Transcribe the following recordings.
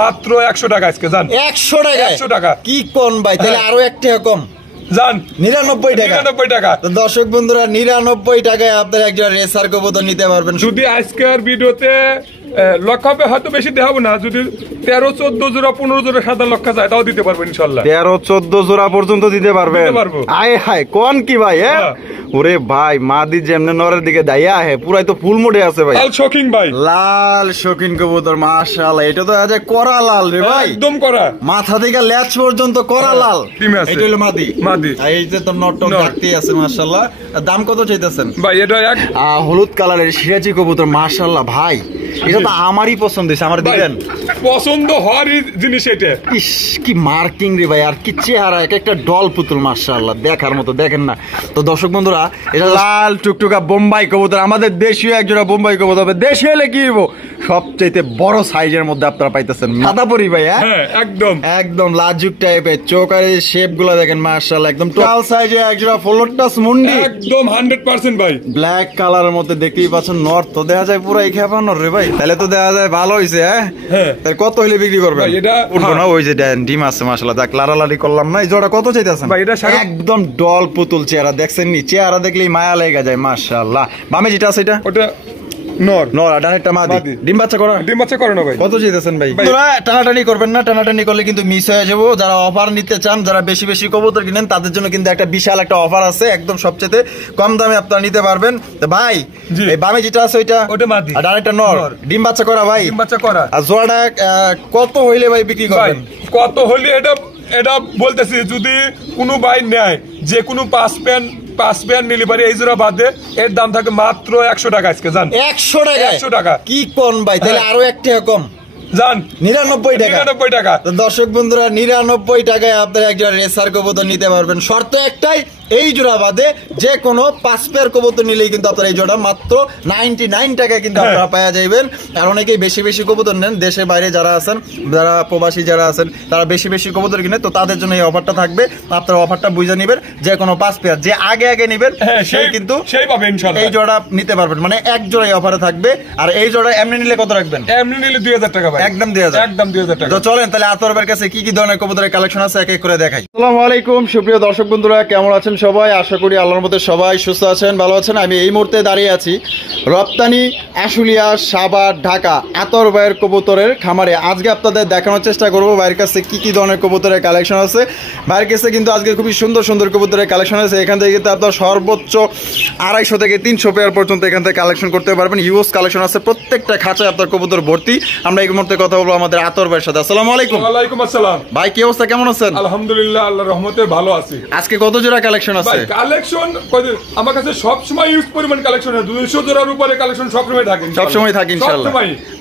মাত্র 100 টাকা আজকে জান। 100 টাকা? 100 টাকা কি কোন ভাই, তাহলে আরো 1 টাকা কম জান। 99 টাকা। 99 টাকা। তো দর্শক বন্ধুরা 99 টাকায় আপনারা একজন রেসার কবুতর নিতে পারবেন। যদি আজকের ভিডিওতে লক্ষাপে হয়তো বেশি দেখাবো না, যদি 13-14 জোড়া 15 জোড়া সাদা লক্ষা যায় তাও দিতে পারবো ইনশাল্লাহ। 13-14 জোড়া পর্যন্ত দিতে পারবেন? আয় হায় কোন কি ভাই? ওরে ভাই মাদি যেমনে নরের দিকে দাইয়া হে পুরাই তো ফুল মোডে আছে ভাই। লাল শৌখিন ভাই, লাল শৌখিন কবুতর মাশাআল্লাহ। এটা তো আছে করা লাল রে ভাই, একদম করা, মাথা থেকে লেজ পর্যন্ত করা লাল। এটা হলো মাদি। মাদি এই যে তো নটক দেখতে আছে মাশাআল্লাহ। দাম কত চাইতেছেন ভাই? এটা এক হলুদ কালারের সিরাজি কবুতর মাশাআল্লাহ ভাই, এটা তো আমারই পছন্দ হয়েছে, আমার দিবেন? পছন্দ হওয়ার জিনিস এটা। ইস কি মার্কিং রে ভাই, আর কি চেহারা, এক একটা ডল পুতুল মাশাআল্লাহ, দেখার মতো। দেখেন না তো দর্শক বন্ধুরা, এটা লাল টুকটুকা বোম্বাই কবুতর, আমাদের দেশীয় একজোড়া বোম্বাই কবুতর। দেশি হলে কি হইব, সবচাইতে বড় সাইজের মধ্যে আপনারা পাইতেছেন সাদাপরি ভাই। হ্যাঁ একদম একদম লাজুক টাইপের চোখ, আর এই শেপ গুলো দেখেন মাশাআল্লাহ, একদম টোটাল সাইজে একজোড়া ফ্লোটাস মুন্ডি, একদম 100% ভাই। ব্ল্যাক কালারের মধ্যে দেখতেই পাচ্ছেন। নর তো দেখা যায় পুরো এই খেপানোর রে ভাই, তাহলে তো দেখা যায় ভালো হইছে। হ্যাঁ তাহলে কত হইলে বিক্রি করবেন? এটা উঠবো না, ওই যে ডিম আছে মাশাআল্লাহ, দেখ লারালারি করলাম না। এই জোড়া কত চাইতেছেন ভাই? এটা একদম ডল পুতুল চেহারা, দেখছেন নি? চেহারা দেখলেই মায়া লেগে যায় মাশাআল্লাহ। বামে যেটা আছে এটা ওটা নর, নর, আর ডানেরটা মাদি। ডিম বাচ্চা করা? ডিম বাচ্চা করে না ভাই। কত চাইতেছেন ভাই? টানাটানি করবেন না, টানাটানি করলে কিন্তু মিস হয়ে যাবো। যারা অফার নিতে চান, যারা বেশি বেশি কবুতর কিনেন, তাদের জন্য কিন্তু একটা বিশাল একটা অফার আছে, একদম সবচেয়ে কম দামে আপনারা নিতে পারবেন। তো ভাই এই বামে যেটা আছে ওটা মাদি, আর ডানেরটা নর। ডিম বাচ্চা করা ভাই? ডিম বাচ্চা করা। আর জোড়াটা কত হইলে ভাই বিক্রি করবেন? কত হইলে এটা বলতেছি, যদি কোনো ভাই নেয়, যে কোনো পাঁচ প্যান নিলে পারে এই জোড়া বাদে, এর দাম থাকে মাত্র 100 টাকা আজকে জান। 100 টাকা? 100 টাকা। কি কোন ভাই, তাহলে আরো 1 টাকা কম জান। 99 টাকা। 99 টাকা। তো দর্শক বন্ধুরা 99 টাকায় আপনারা একজন রেসার কবুতর নিতে পারবেন। শর্ত একটাই, এই জোড়া বাদে যে কোনো 5 পেয়ার কবুতর নিলেই কিন্তু আপনারা এই জোড়া মাত্র 99 টাকায় কিন্তু আপনারা পাওয়া যাবেন। আর অনেকেই বেশি বেশি কবুতর নেন, দেশে বাইরে যারা আছেন, যারা প্রবাসী যারা আছেন, তারা বেশি বেশি কবুতর কিনে, তো তাদের জন্য এই অফারটা থাকবে। আপনারা অফারটা বুঝে নেবেন, যে কোনো 5 পেয়ার যে আগে নেবেন সেই কিন্তু সেই পাবে ইনশাআল্লাহ। এই জোড়া নিতে পারবেন, মানে এক জোড়াই অফারে থাকবে। আর এই জোড়া এমনি নিলে কত রাখবেন? এমনি নিলে 2000 টাকা ভাই। একদম 2000। একদম 2000 টাকা। তো চলেন তাহলে আতরবের কাছে কি কি ধরনের কবুতরের কালেকশন আছে এক এক করে দেখাই। আসসালামু আলাইকুম সুপ্রিয় দর্শক বন্ধুরা, কেমন আছেন সবাই? আশা করি আল্লাহর মধ্যে সবাই সুস্থ আছেন, ভালো আছেন। আমি এই মুহূর্তে দাঁড়িয়ে আছি রপ্তানি আশুলিয়া, সাভার, ঢাকা আতর ভাইয়ের কবুতরের খামারে। আজকে আপনাদের দেখানোর চেষ্টা করব ভাইয়ের কাছে কি কি ধরনের কবুতরের কালেকশন আছে। ভাইয়ের কাছে কিন্তু আজকে খুবই সুন্দর সুন্দর কবুতরের কালেকশন আছে। এখান থেকে কিন্তু আপনার সর্বোচ্চ 250 থেকে 300 পেয়ার পর্যন্ত এখান থেকে কালেকশন করতে পারবেন। হিউজ কালেকশন আছে, প্রত্যেকটা খাঁচায় আপনার কবুতর ভর্তি। আমরা এই মুহূর্তে কথা বলবো আমাদের আতর ভাইয়ের সাথে। আসসালামু আলাইকুম। ওয়ালাইকুম আসসালাম ভাই, কি অবস্থা, কেমন আছেন? আলহামদুলিল্লাহ, আল্লাহর রহমতে ভালো আছি। আজকে কত জোড়া কালেকশন আছে? কালেকশন আমার কাছে সব সময় ইউজ পরিমাণ কালেকশন, 200 জোড়ার উপরে কালেকশন সব সময় থাকে, সব সময় থাকে ইনশাআল্লাহ।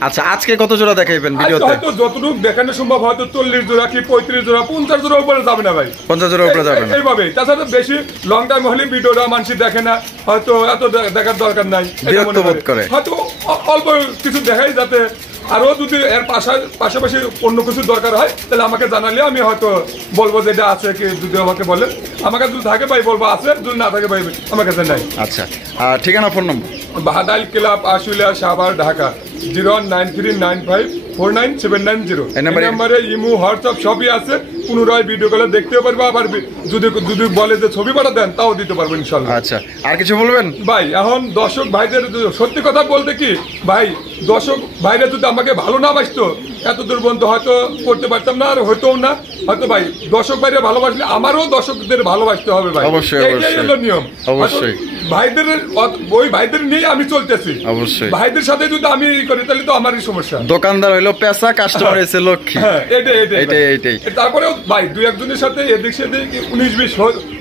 আচ্ছা, আজকে কত জোড়া দেখাইবেন ভিডিওতে? হয়তো যতটুকু দেখানো সম্ভব, হয়তো 40 জোড়া কি 35 জোড়া 50 জোড়ার উপরে যাবে না ভাই। 50 জোড়ার উপরে যাবে না এইভাবে। তাছাড়া বেশি লং টাইম হলে ভিডিওটা মানুষ দেখে না, হয়তো এত দেখার দরকার নাই, বিরক্ত বোধ করে। হয়তো অল্প কিছু দেখাই, যাতে আরো যদি এর পাশাপাশি অন্য কিছু দরকার হয় তাহলে আমাকে জানালে আমি হয়তো বলবো যে এটা আছে কি, যদি আমাকে বলেন। আমাকে যদি থাকে ভাই বলবো আছে, যদি না থাকে ভাই আমার কাছে নাই। আচ্ছা, আর ঠিকানা, ফোন নম্বর? বাহাদাইল ক্লাব, আশুলিয়া, সাভার, ঢাকা 09395497990। এই নম্বরে ইমো, হোয়াটসঅ্যাপ সবই আছে। পুনরায় ভিডিও কলে দেখতেও পারবো, আবার যদি বলে যে ছবি পাঠা দেন তাও দিতে পারবো ইনশাআল্লাহ। আচ্ছা, আর কিছু বলবেন ভাই? এখন দর্শক ভাইদের সত্যি কথা বলতে কি ভাই, দর্শক ভাইরা যদি আমাকে ভালো না বাসতো, এত দূর পর্যন্ত হয়তো করতে পারতাম না, আর হইতেও না হয়তো। ভাই দর্শক ভাইরা ভালোবাসলে আমারও দর্শকদের ভালোবাসতে হবে ভাই, অবশ্যই এটাই হলো নিয়ম। অবশ্যই ভাইদের ওই ভাইদের নিয়ে আমি চলতেছি, অবশ্যই ভাইদের সাথে যদি আমি করি তাহলে তো আমারই সমস্যা। দোকানদার হইলো পেশা, কাস্টমার এসে লক্ষ্মী। হ্যাঁ, এটাই। তারপরেও ভাই 2-1 সাথে এদিক সেদিক 19-20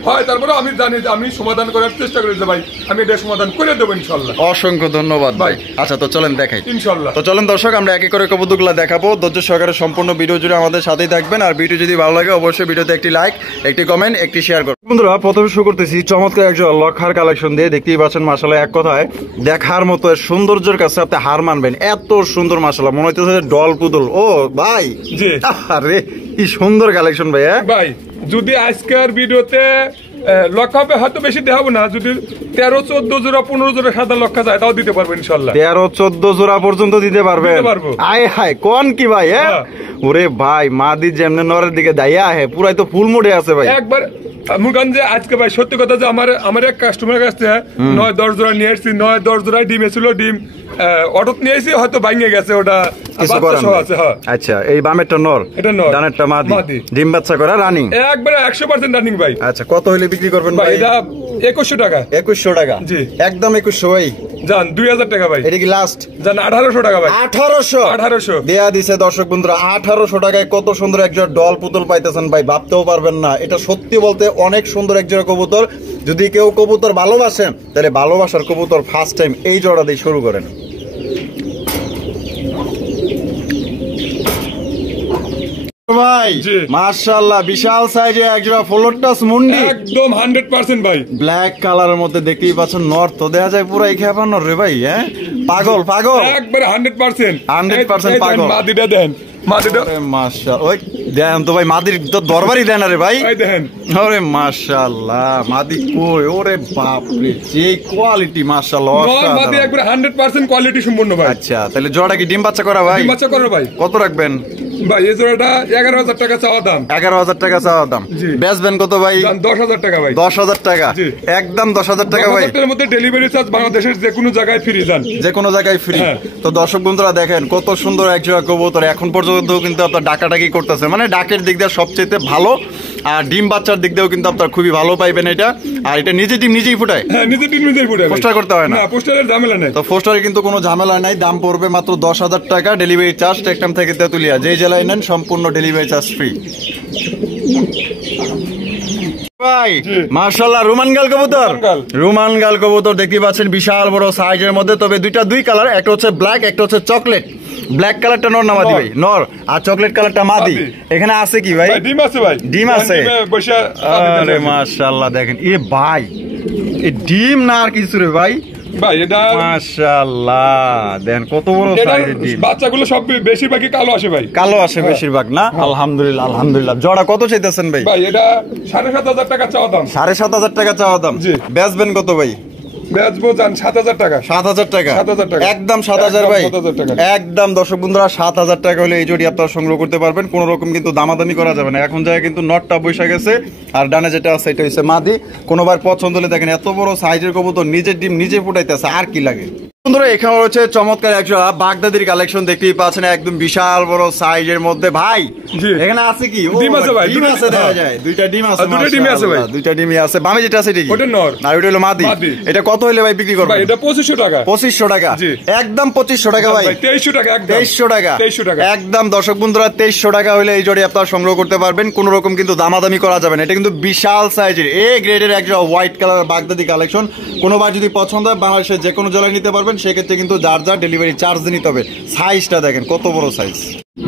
হয়, তারপরে আমি জানি যে আমি সমাধান করার চেষ্টা করি, যে ভাই আমি এটা সমাধান করে দেবো ইনশাআল্লাহ। অসংখ্য ধন্যবাদ ভাই। আচ্ছা, তো চলেন দেখাই ইনশাআল্লাহ। তো চলেন দর্শক, আমরা এক এক করে কবুতরগুলো দেখাবো। ধৈর্য সহকারে সম্পূর্ণ ভিডিও জুড়ে আমাদের সাথেই থাকবেন। আর ভিডিও যদি ভালো লাগে অবশ্যই ভিডিওতে একটি লাইক, একটি কমেন্ট, একটি শেয়ার করুন। বন্ধুরা, প্রথমে শুরু করতেছি চমৎকার একজন লক্ষার কালেকশন দিয়ে। দেখতেই পাচ্ছেন মাশাআল্লাহ, এক কথায় দেখার মতো, সৌন্দর্যের কাছে আপনি হার মানবেন, এত সুন্দর মাশাআল্লাহ, মনে হচ্ছে ডল পুতুল। ও ভাই, জি, আরে কি সুন্দর কালেকশন ভাই। ভাই যদি আজকের ভিডিওতে লক্ষ হবে হয়তো বেশি দেখাবো না, যদি 13-14 জোড়া 15 জোড়া সাদা লক্ষ যায় তাও দিতে পারবো ইনশাল্লাহ। 13-14 জোড়া পর্যন্ত দিতে পারবে? দিতে পারবো। আয় হায় কোন কি ভাই? হ্যাঁ ওরে ভাই মাদি যেমনে নরের দিকে দাইয়া হে পুরাই তো ফুল মোড়ে আছে ভাই একবার। মুরগানজে আজকে ভাই সত্যি কথা যে আমার এক কাস্টমার কাছে 9-10 জোড়া নিয়ে এসেছি, 9-10 জোড়া ডিম এসেছিল, ডিম অটোত নিয়ে এসেছি, হয়তো ভাঙে গেছে, ওটা কিছু বাচ্চা করার সহ নাই। আছে। হ্যাঁ আচ্ছা এই বামেরটা নর, এটা নর, ডানেরটা মাদি, মাদি। ডিম বাচ্চা করা রানিং একবারে 100% রানিং ভাই। আচ্ছা কত হইলে বিক্রি করবেন ভাই ভাই? এটা 2100 টাকা। 2100 টাকা? জি একদম 2100 ভাই। জান 2000 টাকা ভাই। এটা কি লাস্ট? জান 1800 টাকা ভাই। 1800 দেয়া দিছে দর্শক বন্ধুরা। 1800 টাকায় কত সুন্দর একজোড়া ডল পুতুল পাইতেছেন ভাই, ভাবতেও পারবেন না। এটা সত্যি বলতে অনেক সুন্দর একজোড়া কবুতর। যদি কেউ কবুতর ভালোবাসেন তাহলে ভালোবাসার কবুতর ফার্স্ট টাইম এই জোড়া দিয়ে শুরু করেন। ভাই মাশাআল্লাহ বিশাল সাইজে একজোড়া ফ্লোটাস মুন্ডি, একদম 100% ভাই। ব্ল্যাক কালারের মধ্যে দেখতেই পাচ্ছেন। নর্থ তো দেখা যায় পুরাই খেপানোর রে ভাই। হ্যাঁ পাগল পাগল একবারে 100%। 100% পাগল। মাদিটা দেন, মাদিটা মাশাআল্লাহ। ওই দেখেন তো ভাই মাদির তো দরবারই দেন রে ভাই। এই দেখেন ওরে মাশাআল্লাহ মাদি কই, ওরে বাপ রে যে কোয়ালিটি মাশাআল্লাহ। মাদি একবারে 100% কোয়ালিটি সম্পূর্ণ ভাই। আচ্ছা তাহলে জোড়া কি ডিম বাচ্চা করা ভাই? ডিম বাচ্চা করো ভাই। কত রাখবেন ভাই এই জোড়াটা 11000 টাকা চাওয়া দাম। 11000 টাকা চাওয়া দাম। বেচবেন কত ভাই? 10000 টাকা ভাই। 10000 টাকা? একদম 10000 টাকা ভাই। 10,000 টাকার মধ্যে ডেলিভারি চার্জ বাংলাদেশের যে কোনো জায়গায় ফ্রি। যান যে কোনো জায়গায় ফ্রি। তো দর্শক বন্ধুরা দেখেন কত সুন্দর একজোড়া কবুতর। এখন পর্যন্ত কিন্তু আপনার ডাকাডাকি করতেছে, মানে ডাকের দিক দিয়ে সবচেয়ে ভালো, আর ডিম বাচ্চার দিক দিয়েও কিন্তু আপনার খুবই ভালো পাইবেন এটা। আর এটা নিজে ডিম নিজেই ফুটায়? হ্যাঁ নিজে ডিম নিজেই ফুটায়, পোস্টার করতে হয় না। না পোস্টারের ঝামেলা নেই। তো পোস্টারে কিন্তু কোনো ঝামেলা নাই। দাম পড়বে মাত্র 10000 টাকা। ডেলিভারি চার্জ টেকটাম থেকে তেতুলিয়া যেই জেলায় নেন সম্পূর্ণ ডেলিভারি চার্জ ফ্রি। ভাই মাশাআল্লাহ রোমান গাল কবুতর। রোমান গাল কবুতর দেখতে পাচ্ছেন বিশাল বড় সাইজের মধ্যে, তবে দুই কালার, একটা হচ্ছে ব্ল্যাক একটা হচ্ছে চকলেট। ব্ল্যাক কালারটা নর না মাদি ভাই? নর। আর চকলেট কালারটা মাদি। এখানে আছে কি ভাই? ডিম আছে ভাই। ডিম আছে? আরে মাশাআল্লাহ দেখেন এ ভাই, এ ডিম না আর কিছু রে ভাই? ভাই এটা মাশাআল্লাহ দেন কত বড় সাইজের ডিম। বাচ্চাগুলো সব বেশিরভাগই কালো আসে ভাই। কালো আসে বেশিরভাগ না? আলহামদুলিল্লাহ আলহামদুলিল্লাহ। জোড়া কত চাইতেছেন ভাই? ভাই এটা 7500 টাকা চাওয়া দাম। 7500 টাকা চাওয়া দাম। বেচবেন কত ভাই? বেচবো জান 7000 টাকা। 7000 টাকা? 7000 টাকা একদম 7000 ভাই। 7000 টাকা একদম দর্শক বন্ধুরা 7000 টাকা হলে এই জোড়ি আপনারা সংগ্রহ করতে পারবেন। কোন রকম কিন্তু দামাদামি করা যাবে না। এখন যায় কিন্তু নটটা বৈশা গেছে, আর ডানে যেটা আছে এটা হচ্ছে মাদি। কোনোবার পছন্দ হলে দেখেন এত বড় সাইজের কবুতর নিজের ডিম নিজে ফুটাইতেছে, আর কি লাগে? বন্ধুরা এখানে হচ্ছে চমৎকার একজোড়া বাগদাদির কালেকশন দেখতেই পাচ্ছেন, একদম বিশাল বড় সাইজের মধ্যে। ভাই এখানে আছে কি? ডিম আছে ভাই। ডিম আছে দেখা যায়। দুইটা ডিম আছে। দুইটা ডিমই আছে ভাই। দুইটা ডিমই আছে। বামে যেটা আছে এটা কি? ওটা নর আর ওটা হলো মাদি। এটা কত হইলে ভাই বিক্রি করবেন? ভাই এটা 2500 টাকা। 2500 টাকা? একদম 2500 টাকা ভাই। 2300 টাকা। একদম 2300 টাকা। 2300 টাকা একদম দর্শক বন্ধুরা 2300 টাকা হলে এই জোড়ি আপনারা সংগ্রহ করতে পারবেন। কোন রকম কিন্তু দামাদামি করা যাবে না। এটা কিন্তু বিশাল সাইজের এ গ্রেডের একজোড়া হোয়াইট কালার বাগদাদি কালেকশন। কোনোবার যদি পছন্দ হয় বাংলাদেশের যে কোনো জেলায় নিতে পারবেন। সেক্ষেত্রে কিন্তু যার যার ডেলিভারি চার্জ নিতে হবে। সাইজটা দেখেন কত বড় সাইজ।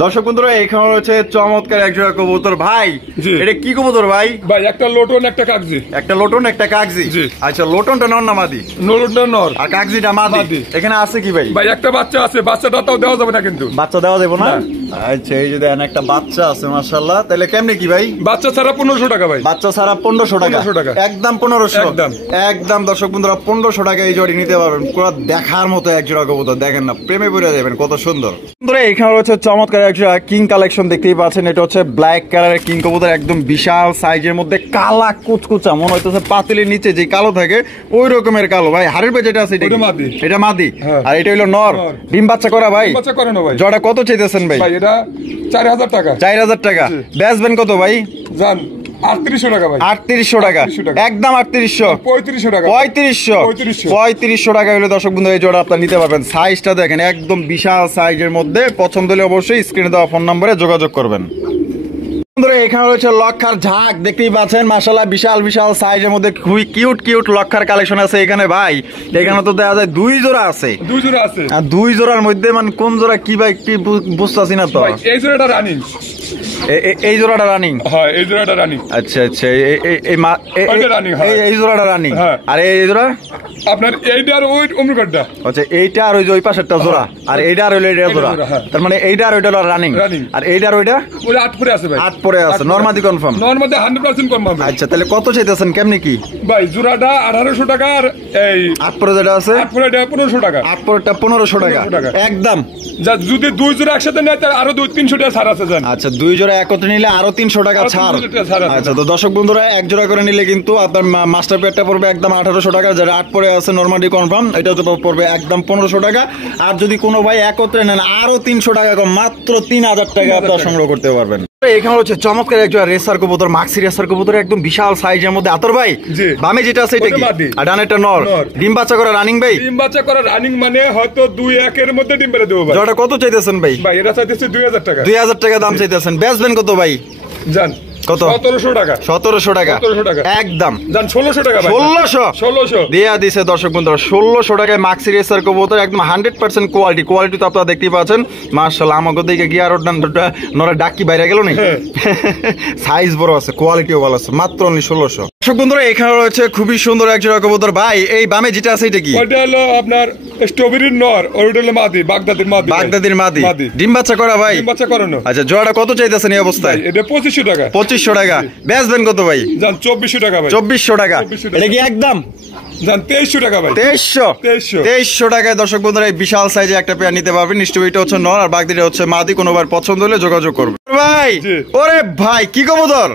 দর্শক বন্ধুরা এখানে রয়েছে চমৎকার একজোড়া কবুতর। ভাই এটা কি কবুতর ভাই? ভাই একটা লোটন একটা কাগজি। একটা লোটন একটা কাগজি? আচ্ছা লোটনটা নর না মাদি? লোটনটা নর আর কাগজিটা মাদি। এখানে আছে কি ভাই? ভাই একটা বাচ্চা আছে, বাচ্চাটা তাও দেওয়া যাবে না কিন্তু। বাচ্চা দেওয়া যাবে না? আচ্ছা এই যে দেখেন একটা বাচ্চা আছে মাশাআল্লাহ। তাহলে কেমনে কি ভাই? বাচ্চা ছাড়া 1500 টাকা ভাই। বাচ্চা ছাড়া 1500 টাকা? একদম 1500। একদম দর্শক বন্ধুরা 1500 টাকা এই জোড়ি নিতে পারবেন। পুরো দেখার মতো এক জোড়া কবুতর। দেখেন না প্রেমে পড়ে যাবেন, কত সুন্দর। বন্ধুরা এখানে রয়েছে চমৎকার এক জোড়া কিং কালেকশন দেখতেই পাচ্ছেন। এটা হচ্ছে ব্ল্যাক কালারের কিং কবুতর, একদম বিশাল সাইজের মধ্যে, কালা কুচকুচা, মনে হইতেছে পাতিলের নিচে যে কালো থাকে ওই রকমের কালো। ভাই হাড়ের পেয়ে যেটা আছে এটা মাদি? এটা মাদি। আর এটা হলো নর। ডিম বাচ্চা করা ভাই? বাচ্চা করে না ভাই। জোড়া কত চাইতেছেন ভাই? ভাই এটা 4000 টাকা। 4000 টাকা? বেচবেন কত ভাই? জান 3800 টাকা ভাই। 3800 টাকা? একদম 3800। 3500 টাকা। 3500 টাকা হলে দর্শক বন্ধু এই জোড়া আপনারা নিতে পারবেন। সাইজটা দেখেন একদম বিশাল সাইজের মধ্যে। পছন্দ হলে অবশ্যই স্ক্রিনে দেওয়া ফোন নম্বরে যোগাযোগ করবেন। এখানে রয়েছে লক্ষার ঝাঁক দেখতেই পাচ্ছেন মাশাআল্লাহ, বিশাল বিশাল সাইজের মধ্যে খুবই কিউট কিউট লক্ষার কালেকশন আছে এখানে ভাই। এখানে তো দেখা যায় 2 জোড়া আছে। 2 জোড়া আছে। আর 2 জোড়ার মধ্যে মানে কোন জোড়া কি ভাই কি বুঝতাছি না তো। এই জোড়াটা রানিং। এই জোড়াটা রানিং? হ্যাঁ এই জোড়াটা রানিং। আচ্ছা আচ্ছা, ওইটা running, হ্যাঁ। এই জোড়াটা রানিং। হ্যাঁ। আর এই জোড়া আপনার এইটা আর ওই অমরুকারটা। আচ্ছা, এইটা আর ওই যে ওই পাশেরটা জোড়া, আর এইটা আর ওইটা জোড়া। জোড়া, হ্যাঁ। তার মানে এইটা আর ওইটা রানিং। Running। আর এইটা আর ওইটা ওই 8 পরে আছে ভাই। 8 পরে আছে, নরমাদি কনফার্ম। নরমাদি 100% কনফার্ম ভাই। আচ্ছা, তাহলে কত চাইতেছেন, কেমনি কি? ভাই জোড়াটা 1800 টাকা আর এই 8 পরে যেটা আছে 8 পরে 1500 টাকা। 8 পরেরটা 1500 টাকা 1500 টাকা। একদম। যা যদি দুই জোড়া একসাথে নেয় তাহলে আরো 200-300 টাকা ছাড় আছে জান। আচ্ছা, দুই জোড়া একত্রে নিলে আরো 300 টাকা আরো ছাড়। 300 টাকা ছাড় আছে। আচ্ছা, তো দর্শক বন্ধুরা এক জোড়া করে নিলে কিন্তু আপনার মাস্টার পেয়ারটা পড়বে একদম 1800 টাকা, যেটা 8 পরে আছে নরমালি কনফার্ম, এটা তো পড়বে একদম 1500 টাকা। আর যদি কোনো ভাই একত্রে নেন আরো 300 টাকা কম, মাত্র 3000 টাকা আপনারা সংগ্রহ করতে পারবেন। এখানে হচ্ছে চমৎকার একজন রেসার কবুতর, মাক্সি রেসার কবুতর, একদম বিশাল সাইজের মধ্যে। আতর ভাই, জি। বামে যেটা আছে এটা ওটা কি? মাদি। আর ডানেরটা নর। নর। ডিম বাচ্চা করা রানিং ভাই? ডিম বাচ্চা করা রানিং মানে হয়তো 2-1 এর মধ্যে ডিম বেড়ে দেবো ভাই। জোড়াটা কত চাইতেছেন ভাই? ভাই এটা চাইতেছি 2000 টাকা। 2000 টাকা দাম চাইতেছেন, বেচবেন কত ভাই? জান কত? 1700 টাকা। 1700 টাকা 1700 টাকা। একদম। জান 1600 টাকা ভাই। 1600 দিয়া দিছে দর্শক বন্ধুরা। 1600 টাকায় মাক্সি রেসার কবুতর, একদম 100% কোয়ালিটি তো আপনারা দেখতেই পাচ্ছেন। মাশাআল্লাহ, আমাকে দিকে গিয়ার ওটা নরে ডাকি বাইরে গেল না, সাইজ বড় আছে, কোয়ালিটিও ভালো আছে, মাত্র অনলি 1600। দর্শক বন্ধুরা এখানে রয়েছে খুবই সুন্দর এক জোড়া কবুতর। ভাই এই বামে যেটা আছে এটা কি? ওটা হলো আপনার স্ট্রবেরির নর, ওটা হলো মাদি, বাগদাদের মাদি। বাগদাদির মাদি। মাদি। ডিম বাচ্চা করা ভাই? ডিম বাচ্চা করানো। আচ্ছা, জোড়াটা কত চাইতেছেন এই অবস্থায়? এটা 2500 টাকা। 2500 টাকা। বেচবেন কত ভাই? জান 2400 টাকা ভাই। 2400 টাকা। 2400 টাকা। এটা কি একদম? জান 2300 টাকা ভাই। 2300 টাকায় দর্শক বন্ধুরা এই বিশাল সাইজে একটা পেয়ার নিতে পারবেন। নিশ্চয়ই এটা হচ্ছে নর আর বাগদিটা হচ্ছে মাদি। কোনোবার পছন্দ হলে যোগাযোগ করবে ভাই। জি। ওরে ভাই, কি কবুতর?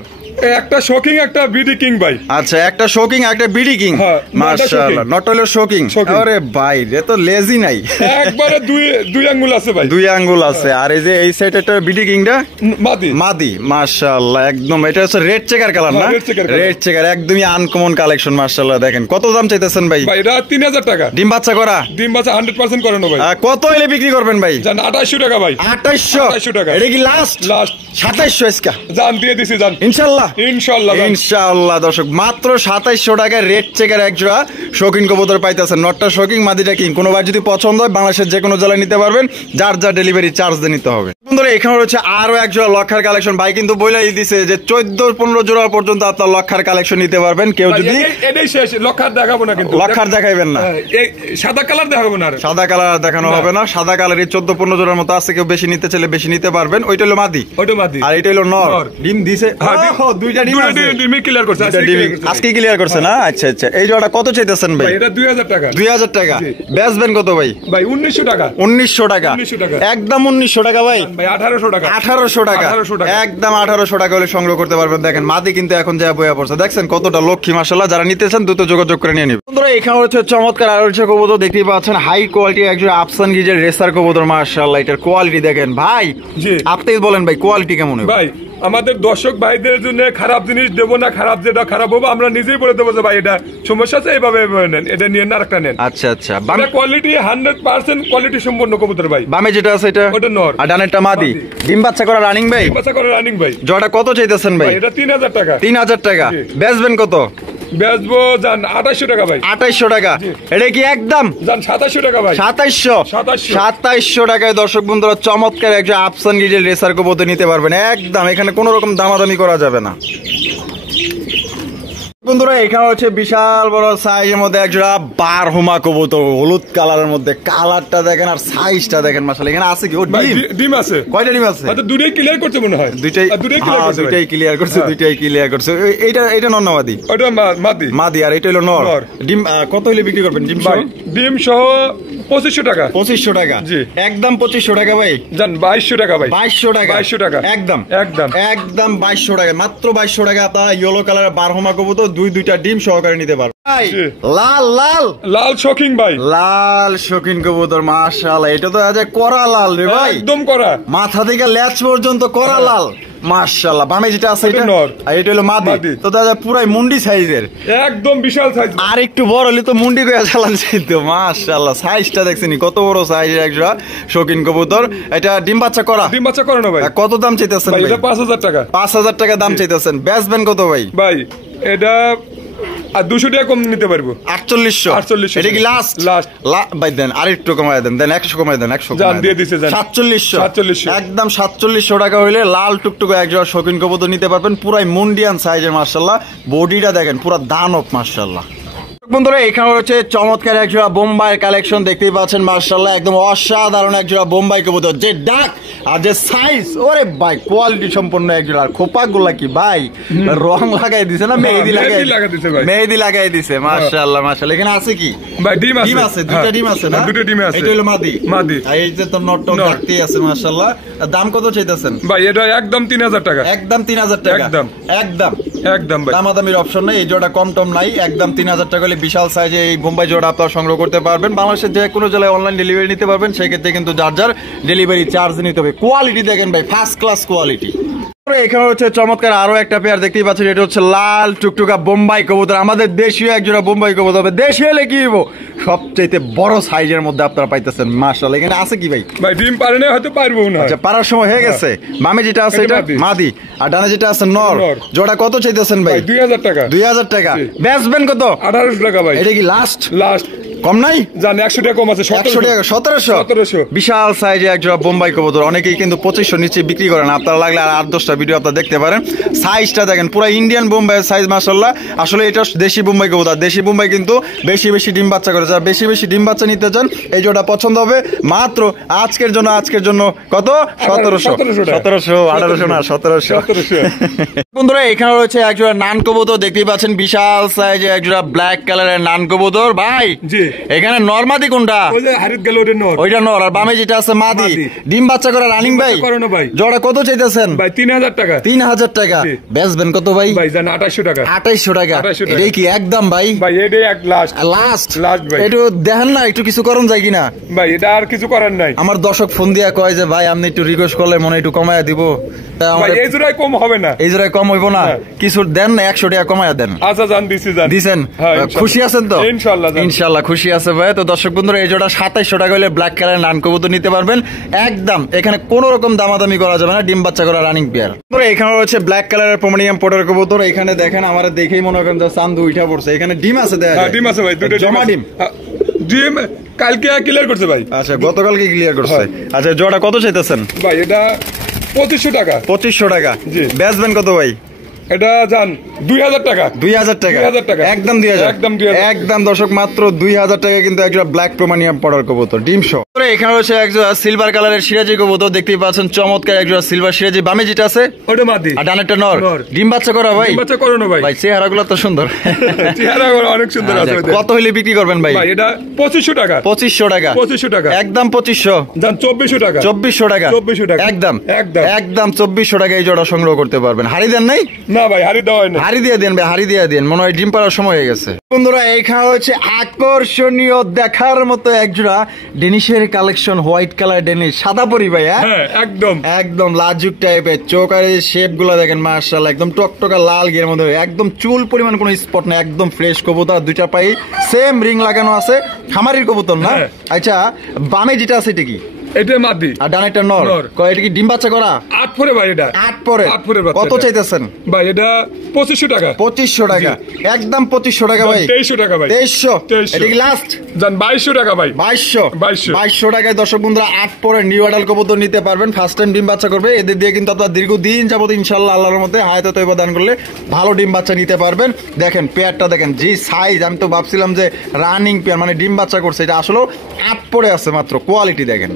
একটা শোকিং, একটা বিডি কিং ভাই। আচ্ছা, একটা শোকিং একটা বিডি কিং। হ্যাঁ, মাশাআল্লাহ, নট হলো শোকিং। Shocking। আরে ভাই, এ তো লেজি নাই। একবারে দুই আঙ্গুল আছে ভাই। 2 আঙ্গুল আছে। আর এই যে এই সাইডেরটা বিডি কিংটা মাদি। মাদি। মাশাআল্লাহ, একদম এটা হচ্ছে রেড চেকার কালার না? হ্যাঁ, red checker colour। Red checker, একদমই আনকমন কালেকশন। মাশাআল্লাহ, দেখেন কত দাম চাইতেছেন ভাই? ভাই এটা 3000 টাকা। ডিম বাচ্চা করা? ডিম বাচ্চা 100% করানো ভাই। কত এলে বিক্রি করবেন ভাই? জান 2800 টাকা ভাই। 2800 টাকা। এটা কি লাস্ট? 2700 ইসকা জান দিয়ে দিছি জান। ইনশাআল্লাহ। ইনশাআল্লাহ জান। ইনশাআল্লাহ দর্শক, মাত্র 2700 টাকায় রেড চেকার এক জোড়া শৌখিন কবুতর পাইতেছেন। নটটা শৌখিন, মাদিটা কিং। কোনো বার যদি পছন্দ হয় বাংলাদেশের যে কোনো জেলায় নিতে পারবেন, যার যা ডেলিভারি চার্জ দিয়ে নিতে হবে। বন্ধুরা এখানে রয়েছে আরো এক জোড়া লক্ষার কালেকশন। ভাই কিন্তু বইলাই দিছে যে 14-15 জোড়া পর্যন্ত আপনার লক্ষার কালেকশন নিতে পারবেন। কেউ ভাই, যদি এটাই শেষ, লক্ষার দেখাবো না কিন্তু। লক্ষার দেখাইবেন না, হ্যাঁ, এই সাদা কালার দেখাবো না আর। সাদা কালার দেখানো হবে না। সাদা কালারের 14-15 জোড়ার মতো আছে, কেউ বেশি নিতে চাইলে বেশি নিতে পারবেন। ওইটা হলো মাদি ওটা মাদি। আর এটা হলো নর। নর। ডিম দিছে? হ্যাঁ, ওহ, দুইটা ডিম আছে। ডিমে ক্লিয়ার করছে। দুইটা ডিম আজকে ক্লিয়ার করছে না? আচ্ছা আচ্ছা, এই জোড়াটা কত চাইতেছেন ভাই? ভাই এটা 2000 টাকা। 2000 টাকা। জি। বেচবেন কত ভাই? ভাই 1900 টাকা। 1900 টাকা। 1900 টাকা। একদম 1900 টাকা ভাই। ভাই 1800 টাকা। 1800 টাকা। 1800 টাকা। একদম 1800 টাকা হলে সংগ্রহ করতে পারবেন। দেখেন মাদি কিন্তু এখন যা বইয়া পড়ছে, দেখছেন কতটা লক্ষ্মী। মাশাআল্লাহ, যারা নিতে চান দ্রুত যোগাযোগ করে নিয়ে নিন। বন্ধুরা এখানে হচ্ছে চমৎকার আর হচ্ছে কবুতর দেখতেই পাচ্ছেন, হাই কোয়ালিটি একজন আফসান গিজের রেসার কবুতর। মাশাআল্লাহ, এটার কোয়ালিটি দেখেন ভাই। জি। আপনি বলেন ভাই, কোয়ালিটি কেমন হবে? ভাই আমাদের দর্শক ভাইদের জন্য খারাপ জিনিস দেবো না, খারাপ যেটা খারাপ হবে আমরা নিজেই বলে দেবো যে ভাই এটা সমস্যা আছে, এইভাবে নেন, এটা নিয়ে না আরেকটা নেন। আচ্ছা আচ্ছা, কোয়ালিটি 100% কোয়ালিটি সম্পন্ন কবুতর ভাই। বামে যেটা আছে এটা ওটা নর। আর ডানেরটা মাদি। ডিম বাচ্চা করা রানিং ভাই? বাচ্চা করে রানিং ভাই। জোড়াটা কত চাইতেছেন ভাই? ভাই এটা 3000 টাকা। 3000 টাকা। জি। বেচবেন কত? বেচবো জান 2800 টাকা ভাই। 2800 টাকা। জি। এটা কি একদম? জান 2700 টাকা ভাই। 2700 2700 টাকায় দর্শক বন্ধুরা চমৎকার একজন আফসান গিজেল রেসার কবুতর নিতে পারবেন একদম। এখানে কোনো রকম দামাদামি করা যাবে না। বন্ধুরা এখানে হচ্ছে বিশাল বড় সাইজের মধ্যে একজোড়া বারহুমা কবুতর, হলুদ কালারের মধ্যে। কালারটা দেখেন আর সাইজটা দেখেন। মাশাআল্লাহ, এখানে আছে কি? ও ভাই ডিম? ডিম আছে। কয়টা ডিম আছে? হয়তো দুটোই ক্লিয়ার করতে মনে হয়। দুইটাই দুটোই ক্লিয়ার করতে। দুইটাই ক্লিয়ার করছে। দুইটাই ক্লিয়ার করছে। এইটা নন্নাবাদি? ওটা মাদি। মাদি। আর এটা হলো নর। নর। ডিম কত হইলে বিক্রি করবেন? ডিম ভাই ডিম সহ 2500 টাকা। 2500 টাকা। জি। একদম 2500 টাকা ভাই। জান 2200 টাকা ভাই। 2200 টাকা। 2200 টাকা। একদম একদম। একদম 2200 টাকা। মাত্র 2200 টাকা আপনারা ইয়েলো কালারের বারহুমা কবুতর দুইটা ডিম সহকারে নিতে পারবেন। ভাই জি। লাল লাল লাল শোকিং ভাই। লাল শৌখিন কবুতর। মাশাআল্লাহ, এটা তো আজ করা লাল রে ভাই। একদম করা। মাথা থেকে লেজ পর্যন্ত করা লাল। মাশাআল্লাহ, বামে যেটা আছে এটা এটা নর। আর এটা হলো মাদি। মাদি। তো দাদা পুরাই মুন্ডি সাইজের। একদম বিশাল সাইজ। আর একটু বড় হলে তো মুন্ডি করে চালান যেত। মাশাআল্লাহ, সাইজটা দেখছেন কত বড় সাইজের একজোড়া শৌখিন কবুতর। এটা ডিম বাচ্চা করা? ডিম বাচ্চা করানো ভাই। কত দাম চাইতেছেন ভাই ভাই? এটা 5000 টাকা। 5000 টাকা দাম চাইতেছেন। বেচবেন কত ভাই? ভাই এটা আর 200 টাকা কম নিতে পারবো। 4800 4800 এটা কি লাস্ট লাস্ট ভাই দেন আরেকটু কমায় দেন 100 কমায় দেন 100 জান দিয়ে দিছে জান 4700 একদম 4700 টাকা হইলে লাল টুকটুকে একজোড়া শৌখিন কবুতর নিতে পারবেন পুরাই মুন্ডিয়ান সাইজের মাশাআল্লাহ বডিটা দেখেন পুরা দানব মাশাআল্লাহ। বন্ধুরা এখানে হচ্ছে চমৎকার একজোড়া বোম্বাইয়ের কালেকশন দেখতেই পাচ্ছেন মাশাআল্লাহ একদম অসাধারণ একজোড়া বোম্বাই কবুতর যে ডাক আর যে সাইজ ওরে ভাই কোয়ালিটি সম্পন্ন একজোড়া আর খোপাগুলা কি ভাই রং লাগাই দিছে না মেহেদি লাগাই দিছে মাশাআল্লাহ মাশাআল্লাহ। এখানে আছে কি ভাই ডিম আছে দুটো ডিম আছে না দুটো ডিম আছে এটা হলো মাদি আর এই যে তো নট ডাকতেই আছে মাশাআল্লাহ। দাম কত চাইতেছেন ভাই? এটা একদম 3000 টাকা একদম 3000 টাকা একদম ভাই দামাদামির অপশন নেই এই জোড়া কম টম নাই একদম 3000 টাকা হলে বিশাল সাইজে এই বোম্বাই জোড়া আপনারা সংগ্রহ করতে পারবেন। বাংলাদেশের যে কোনো জেলায় অনলাইন ডেলিভারি নিতে পারবেন সেই ক্ষেত্রে কিন্তু যার ডেলিভারি চার্জ নিতে হবে। কোয়ালিটি দেখেন ভাই ফার্স্ট ক্লাস কোয়ালিটি। এখানে হচ্ছে চমৎকার আরো একটা পেয়ার দেখতেই পাচ্ছেন এটা হচ্ছে লাল টুকটুকা বোম্বাই কবুতর আমাদের দেশীয় একজোড়া বোম্বাই কবুতর হবে দেশীয় হলে কি হবো সবচেয়ে বড় সাইজের মধ্যে আপনারা পাইতেছেন মাশাআল্লাহ। এখানে আছে কি ভাই? ভাই ডিম পারে না হয়তো পারবো না আচ্ছা পারার সময় হয়ে গেছে মামি যেটা আছে এটা মাদি আর ডানে যেটা আছে নর জোড়া কত চাইতেছেন ভাই? 2000 টাকা 2000 টাকা বেচবেন কত? 1800 টাকা ভাই। এটা কি লাস্ট কম নাই জান 100 টাকা কম আছে 100 টাকা 1700 বিশাল সাইজে একজোড়া বোম্বাই কবুতর অনেকেই কিন্তু 2500 নিচে বিক্রি করেন আপনারা লাগলে আর 8-10টা ভিডিও আপনারা দেখতে পারেন। সাইজটা দেখেন পুরো ইন্ডিয়ান বোম্বাই সাইজ মাশাআল্লাহ। আসলে এটা দেশি বোম্বাই কবুতর দেশি বোম্বাই কিন্তু বেশি ডিম বাচ্চা করে যারা বেশি ডিম বাচ্চা নিতে চান এই জোড়া পছন্দ হবে মাত্র আজকের জন্য কত 1700 1800 না 1700 বন্ধুরা এখানে রয়েছে একজোড়া নান কবুতর দেখতেই পাচ্ছেন বিশাল সাইজে একজোড়া ব্ল্যাক কালারের নান কবুতর ভাই জি এখানে নরমাদি কোনটা? ওই যে হারিত গেল ওইটা নর আর বামে যেটা আছে মাদি ডিম বাচ্চা করা রানিং ভাই জোড়া কত চাইতেছেন ভাই? 3000 টাকা 3000 টাকা বেচবেন কত ভাই? ভাই জান 2800 টাকা 2800 টাকা এটাই কি একদম ভাই এটাই এক লাস্ট ভাই একটু দেখেন না একটু কিছু করুন যায় কিনা ভাই এটা আর কিছু করার নাই। আমার দর্শক ফোন দিয়া কয় যে ভাই আপনি একটু রিকোয়েস্ট করলে মনে একটু কমায়া দিব এই জোড়ায় কম হবে না এই জোড়ায় কম হইব না কিছু দেন না 100 টাকা কমায়া দেন। আচ্ছা জান দিছেন খুশি আছেন তো? ইনশাআল্লাহ খুশি আছে ভাই। তো দর্শক বন্ধুরা এই জোড়া 2700 টাকা হলে ব্ল্যাক কালার নান কবুতর নিতে পারবেন একদম এখানে কোন রকম দামাদামি করা যাবে না ডিম বাচ্চা করা রানিং পেয়ার। এখানে রয়েছে ব্ল্যাক কালারের পোমেরিয়ান পোটার কবুতর এখানে দেখেন আমার দেখেই মনে করেন যে চাঁদ উঠা পড়ছে এখানে ডিম আছে ডিম আছে ভাই দুটো জমা ডিম কালকে ক্লিয়ার করছে ভাই। আচ্ছা গতকালকে ক্লিয়ার করছে। আচ্ছা জোড়া কত চাইতেছেন ভাই? এটা 2500 টাকা 2500 টাকা জি বেচবেন কত ভাই? এটা জান 2000 টাকা 2000 টাকা একদম 2000 একদম দর্শক মাত্র 2000 টাকা কিন্তু একটা ব্ল্যাক প্রোমানিয়াম পড়ার কবুতর ডিম শো। এখানে রয়েছে একজোড়া সিলভার কালারের সিরাজি কবুতর দেখতেই পাচ্ছেন চমৎকার একজোড়া সিলভার সিরাজি বামে যেটা আছে ওটা মাদি আর ডানেরটা নর ডিম বাচ্চা করা ভাই ডিম বাচ্চা করো না ভাই চেহারাগুলো তো সুন্দর চেহারা অনেক সুন্দর আছে কত হইলে বিক্রি করবেন ভাই? এটা 2500 টাকা 2500 টাকা একদম 2500 জান 2400 টাকা একদম 2400 টাকা এই জোড়া সংগ্রহ করতে পারবেন। হাড়ি দেন নাই? না ভাই হাড়ি দেওয়া হয় না হাড়ি দিয়ে দেন ভাই হাড়ি দিয়ে দেন মনে হয় ডিম পাড়ার সময় হয়ে গেছে। বন্ধুরা এখানে হচ্ছে আকর্ষণীয় দেখার মতো একজোড়া ডেনিশের কালেকশন হোয়াইট কালার ডেনিশ সাদা পরি ভাই হ্যাঁ একদম লাজুক টাইপের চোখ আর শেপ গুলা দেখেন মাশাআল্লাহ একদম টকটকা লাল গিয়ের মধ্যে একদম চুল পরিমাণ কোনো স্পট না একদম ফ্রেশ কবুতর দুইটা পাই সেম রিং লাগানো আছে খামারির কবুতর না। আচ্ছা বামে যেটা আছে এটা কি? এটা মাদি আর ডানেরটা নর এটা কি ডিম বাচ্চা করা? 8 পরে ভাই এটা 8 পরে কত চাইতেছেন ভাই? এটা 2500 টাকা একদম 2500 টাকা ভাই 2300 টাকা ভাই 2300 এটা কি লাস্ট জান 2200 টাকা ভাই 2200 টাকায় দর্শক বন্ধুরা 8 পরে নিউ অ্যাডাল কবুতর নিতে পারবেন ফার্স্ট টাইম ডিম বাচ্চা করবে এদের দিয়ে কিন্তু আপনারা দীর্ঘদিন যাবত ইনশাআল্লাহ আল্লাহর মধ্যে হায়াতে তৈবা দান করলে ভালো ডিম বাচ্চা নিতে পারবেন। দেখেন পেয়ারটা দেখেন যে সাইজ আমি তো ভাবছিলাম যে রানিং পেয়ার মানে ডিম বাচ্চা করছে এটা আসলে 8 পরে আছে মাত্র কোয়ালিটি দেখেন।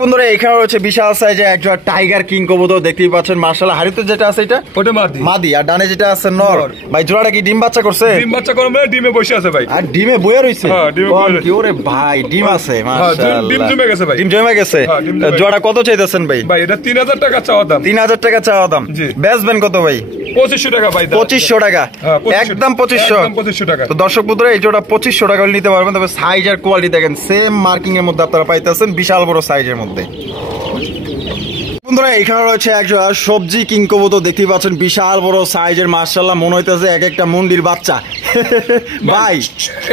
বন্ধুরা এখানে রয়েছে বিশাল সাইজে একজোড়া টাইগার কিং কবুতর দেখতেই পাচ্ছেন মাশাআল্লাহ হাড়িতে যেটা আছে এটা ওটা মাদি আর ডানে যেটা আছে নর ভাই জোড়াটা কি ডিম বাচ্চা করছে? ডিম বাচ্চা করে ডিমে বসে আছে ভাই আর ডিমে বয়ে রইছে কি ওরে ভাই ডিম আছে মাশাআল্লাহ ডিম জমে গেছে ভাই ডিম জমে গেছে জোড়া কত চাইতেছেন ভাই? ভাই এটা 3000 টাকা চাওয়া দাম 3000 টাকা চাওয়া দাম বেচবেন কত ভাই? 2500 টাকা ভাই 2500 টাকা একদম 2500 টাকা। তো দর্শক বন্ধুরা এই জোড়া 2500 টাকা নিতে পারবেন তবে সাইজ আর কোয়ালিটি দেখেন সেম মার্কিং এর মধ্যে আপনারা পাইতেছেন বিশাল বড় সাইজের মধ্যে। বন্ধুরা এখানে রয়েছে একটা সবজি কিং কবুতর, দেখতে পাচ্ছেন বিশাল বড় সাইজের, মাশাআল্লাহ মনে হইতেছে এক একটা মুন্ডির বাচ্চা। ভাই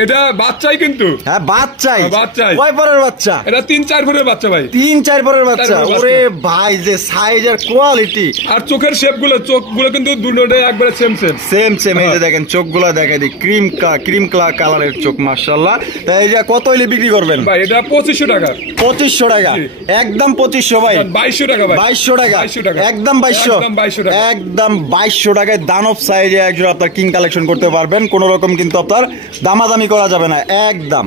এটা বাচ্চাই কিন্তু, হ্যাঁ বাচ্চাই, বাচ্চাই। কয় পরের বাচ্চা? এটা 3-4 ফুটের বাচ্চা ভাই, 3-4 পরের বাচ্চা। চার পরের ওরে ভাই যে সাইজ আর কোয়ালিটি, আর চোখের শেপগুলো, চোখগুলো কিন্তু দুটোটাই একবারে সেম সেম। সেম এই যে দেখেন চোখগুলা দেখাই দিই, ক্রিম কালারের চোখ, মাশাআল্লাহ। তাই এই যে কত হইলে বিক্রি করবেন ভাই? এটা 2500 টাকা। 2500 টাকা, জি। একদম 2500 ভাই। 2200 টাকা ভাই। 2200 টাকা, 2200 টাকা। একদম 2200, একদম 2200 টাকা। একদম 2200 টাকায় দানব সাইজে একজন আপনার কিং কালেকশন করতে পারবেন। কোন রকম কিন্তু আপনার দামাদামি করা যাবে না, একদম।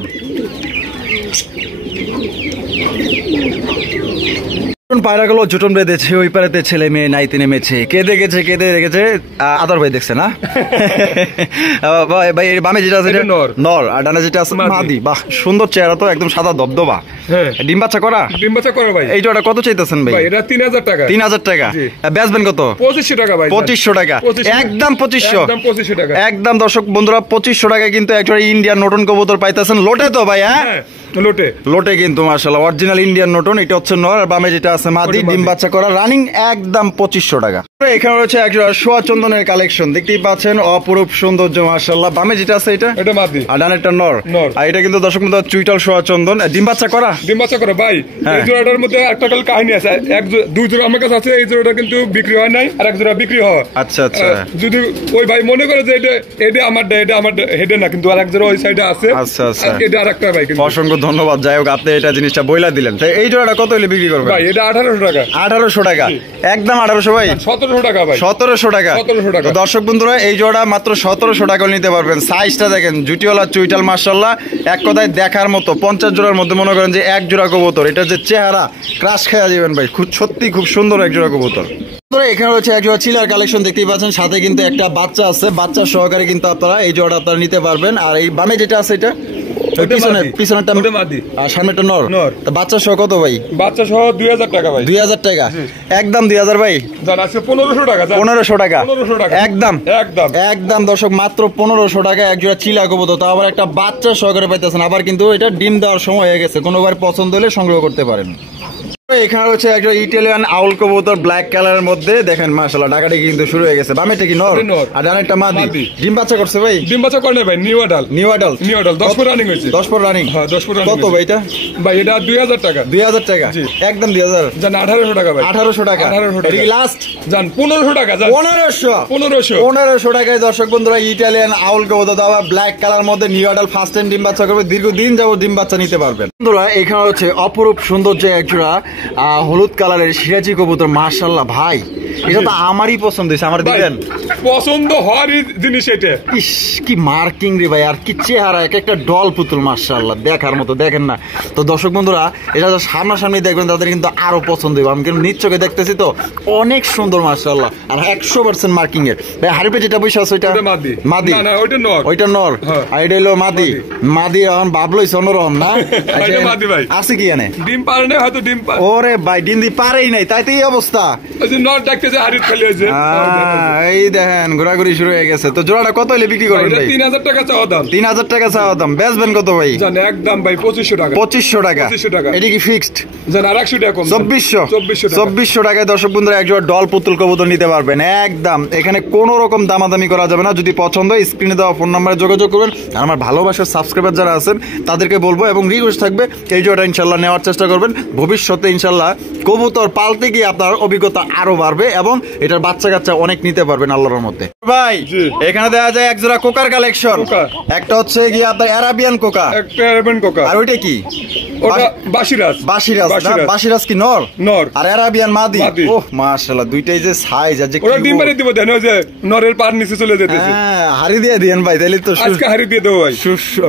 পায়রাগুলো জুটন বেঁধেছে, ওই পারেতে ছেলে মেয়ে নাইতে নেমেছে, কেঁদে গেছে। আদর ভাই দেখছে না? ভাই বামে যেটা আছে এটা নর। আর ডানে যেটা আছে মাদি। মাদি। বাহ, সুন্দর চেহারা তো, একদম সাদা দবদবা। হ্যাঁ। ডিম বাচ্চা করা? ডিম বাচ্চা করো ভাই। এই জোড়া কত চাইতেছেন ভাই? ভাই এটা 3000 টাকা। 3000 টাকা। জি। বেচবেন কত? 2500 টাকা ভাই। 2500 টাকা, 2500 একদম 2500, একদম 2500 টাকা। একদম। দর্শক বন্ধুরা 2500 টাকায় কিন্তু একটা ইন্ডিয়ান নটন কবুতর পাইতেছেন। লোটে তো ভাই? হ্যাঁ হ্যাঁ, লোটে। লোটে কিন্তু মাশাআল্লাহ অরিজিনাল ইন্ডিয়ান নটন। এটা হচ্ছে নর, আর বামে যেটা আছে মাদি, ওটা মাদি। ডিম বাচ্চা করা, রানিং, একদম 2500 টাকা। এখানে রয়েছে একটা সোয়া চন্দনের কালেকশন, দেখতেই পাচ্ছেন, অপরূপ সৌন্দর্য মাশাআল্লাহ। বামে যেটা আছে এটা মাদি, আর ডানেরটা নর। নর। আর এটা কিন্তু দর্শক বন্ধুরা চুইটাল সোয়া চন্দন, ডিম বাচ্চা করা। ডিম বাচ্চা করো ভাই। হ্যাঁ। এই জোড়াটার মধ্যে একটা কাল কাহিনী আছে, দুই জোড়া আমার কাছে আছে। এই জোড়াটা কিন্তু বিক্রি হয় নাই, আর এক জোড়া বিক্রি হয়। আচ্ছা আচ্ছা। যদি ওই ভাই মনে করে যে এটা আমার হেডে না, কিন্তু আর এক জোড়া ওই সাইডে আছে। আচ্ছা আচ্ছা। আর এটা আরেকটা ভাই কিন্তু। অসংখ্য ধন্যবাদ। যাই হোক, আপনি এটা জিনিসটা বইলা দিলেন। তাই এই জোড়াটা কত হলে বিক্রি করবেন? ভাই এটা 1800 টাকা। 1800 টাকা, জি। একদম 1800 ভাই। 1700 টাকা ভাই। 1700 টাকা। 1700 টাকা। তো দর্শক বন্ধুরা এই জোড়া মাত্র 1700 টাকা নিতে পারবেন। সাইজটা দেখেন, জুটিওয়ালা চুইটাল মাশাআল্লাহ, এক কথায় দেখার মতো। 50 জোড়ার মধ্যে মনে করেন যে এক জোড়া কবুতর, এটা যে চেহারা ক্রাশ খেয়া যাবেন ভাই, সত্যি খুব সুন্দর এক জোড়া কবুতর। এখানে রয়েছে এক জোড়া চিলার কালেকশন, দেখতেই পাচ্ছেন, সাথে কিন্তু একটা বাচ্চা আছে, বাচ্চা সহকারে কিন্তু আপনারা এই জোড়া আপনারা নিতে পারবেন। আর এই বামে যেটা আছে এটা পিছনেরটা মাদি, আর সামনেটা নর। নর। তো বাচ্চা সহ কত ভাই? বাচ্চা সহ 2000 টাকা ভাই। 2000 টাকা, একদম 2000 ভাই। জান আছে 1500 টাকা। 1500 টাকা, 1500 টাকা। একদম একদম একদম। দর্শক মাত্র 1500 টাকা এক জোড়া চিলা কবুতর, তো আবার একটা বাচ্চা সহকারে পাইতেছেন। আবার কিন্তু এটা ডিম দেওয়ার সময় হয়ে গেছে, কোনোবার পছন্দ হলে সংগ্রহ করতে পারেন। এখানে হচ্ছে একটা ইটালিয়ান আউল কবুতর, ব্ল্যাক কালারের মধ্যে দেখেন মাশাআল্লাহ, ডাকাটি কিন্তু শুরু হয়ে গেছে। বামেটা কি নর, আর ডানেরটা মাদি। ডিম বাচ্চা করছে ভাই? ডিম বাচ্চা করে ভাই। নিউ অ্যাডাল্ট 10 পর রানিং হয়েছে। 10 পর রানিং। হ্যাঁ 10 পর রানিং। কত ভাই এটা? ভাই এটা 2000 টাকা। 2000 টাকা, জি। একদম 2000। জান 1800 টাকা ভাই। 1800 টাকা, 1800 টাকা। লাস্ট জান 1500 টাকা। জান 1500 টাকায় দর্শক বন্ধুরা ইটালিয়ান আউল কবুতর, আবার ব্ল্যাক কালার মধ্যে নিউ অ্যাডাল, ফার্স্ট টাইম ডিম বাচ্চা করবে, দীর্ঘদিন যাবো ডিম বাচ্চা নিতে পারবেন। বন্ধুরা এখানে হচ্ছে অপরূপ সৌন্দর্য একজোড়া হলুদ কালারের সিরাজি কবুতর, মাশাআল্লাহ ভাই, এটা তো আমারই পছন্দ হয়েছে। আমার দিবেন? পছন্দ হওয়ারই জিনিস এটা। ইস কি মার্কিং রে ভাই, আর কি চেহারা, এক একটা ডল পুতুল, মাশাআল্লাহ দেখার মতো, দেখেন না? তো দর্শক বন্ধুরা এটা সামনাসামনি দেখবেন, তাদের কিন্তু আরো পছন্দ হবে। আমি কিন্তু নিচ্ছকে দেখতেছি তো, অনেক সুন্দর মাশাআল্লাহ, আর 100% মার্কিং এর। ভাই হারিপে যেটা বসে আছে ওইটা মাদি। মাদি, না ওইটা নর। ওইটা নর, হ্যাঁ। আর এটা হলো মাদি। মাদি এখন ভাবলইছ অন্যরকম না? ওইটা মাদি ভাই। আছে কি জানে? ডিম পারে না হয়তো, ডিম পারে। ওরে ভাই ডিম দি পারেই নাই, তাই তো এই অবস্থা। ওই যে নর ডাকতেছে, হারিত খালি হয়েছে। এই দেখেন ঘোরাঘুরি শুরু হয়ে গেছে। তো জোড়াটা কত হলে বিক্রি করবেন ভাই? 3000 টাকা চাওয়া দাম। 3000 টাকা চাওয়া দাম। বেচবেন কত ভাই? জান একদম ভাই 2500 টাকা। 2500 টাকা। 2500 টাকা। এটা কি ফিক্সড? জান আর 100 টাকা কম। 2400 টাকায় দর্শক বন্ধুরা একজোড়া ডল পুতুল কবুতর নিতে পারবেন একদম। এখানে কোনো রকম দামাদামি করা যাবে না। যদি পছন্দ হয় স্ক্রিনে দেওয়া ফোন নাম্বারে যোগাযোগ করবেন। আর আমার ভালোবাসার সাবস্ক্রাইবার যারা আছেন তাদেরকে বলবো এবং রিকোয়েস্ট থাকবে এই জোড়াটা ইনশাল্লাহ নেওয়ার চেষ্টা করবেন। ভবিষ্যতে ইনশাল্লাহ কবুতর পালতে গিয়ে আপনার অভিজ্ঞতা আরো বাড়বে এবং এটার বাচ্চা কাচ্চা অনেক নিতে পারবেন আল্লাহর মধ্যে। ভাই এখানে দেখা যায় একজোড়া কোকার কালেকশন। একটা হচ্ছে গিয়ে আপনার আরাবিয়ান কোকা, একটা আরাবিয়ান কোকা। আর ওইটা কি? ওটা বাসিরাজ। বাসিরাজ কি নর? নর। আর আরাবিয়ান মাদি। ওহ মাশাআল্লাহ, দুইটাই যে সাইজ আর যে ওরা ডিম পারে দিব দেন, ওই যে নরের পার নিচে চলে যেতেছে। হ্যাঁ হারি দিয়ে দেন ভাই, তাইলে তো আজকে হারি দিয়ে দেবো ভাই।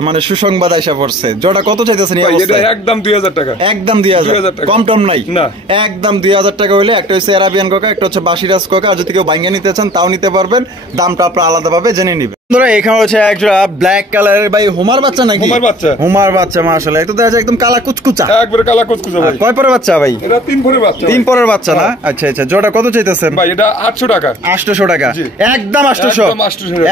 মানে সুসংবাদ আইসা পড়ছে। জোড়া কত চাইতেছেন এই এটা অবস্থায়? একদম 2000 টাকা। একদম 2000 টাকা। কম টম নাই না, একদম 2000 টাকা হইলে একটা হচ্ছে আরাবিয়ান কোকা, একটা হচ্ছে বাসিরাজ কোকা। আর যদি কেউ বাইঙ্গা নিতে চান তাও নিতে পারবেন, দামটা আপনারা আলাদাভাবে জেনে নিবেন। বন্ধুরা এখানে হচ্ছে একটা ব্ল্যাক কালারের ভাই হোমার বাচ্চা নাকি? হোমার বাচ্চা মাশাআল্লাহ, একটু দেখা যায় একদম কালা কুচকুচা, একবারে কালা কুচকুচা ভাই। কয় পরের বাচ্চা ভাই? এটা 3 পরের বাচ্চা। 3 পরের বাচ্চা না? আচ্ছা আচ্ছা। জোড়া কত চাইতেছেন ভাই? এটা 800 টাকা। 800 টাকা, একদম 800,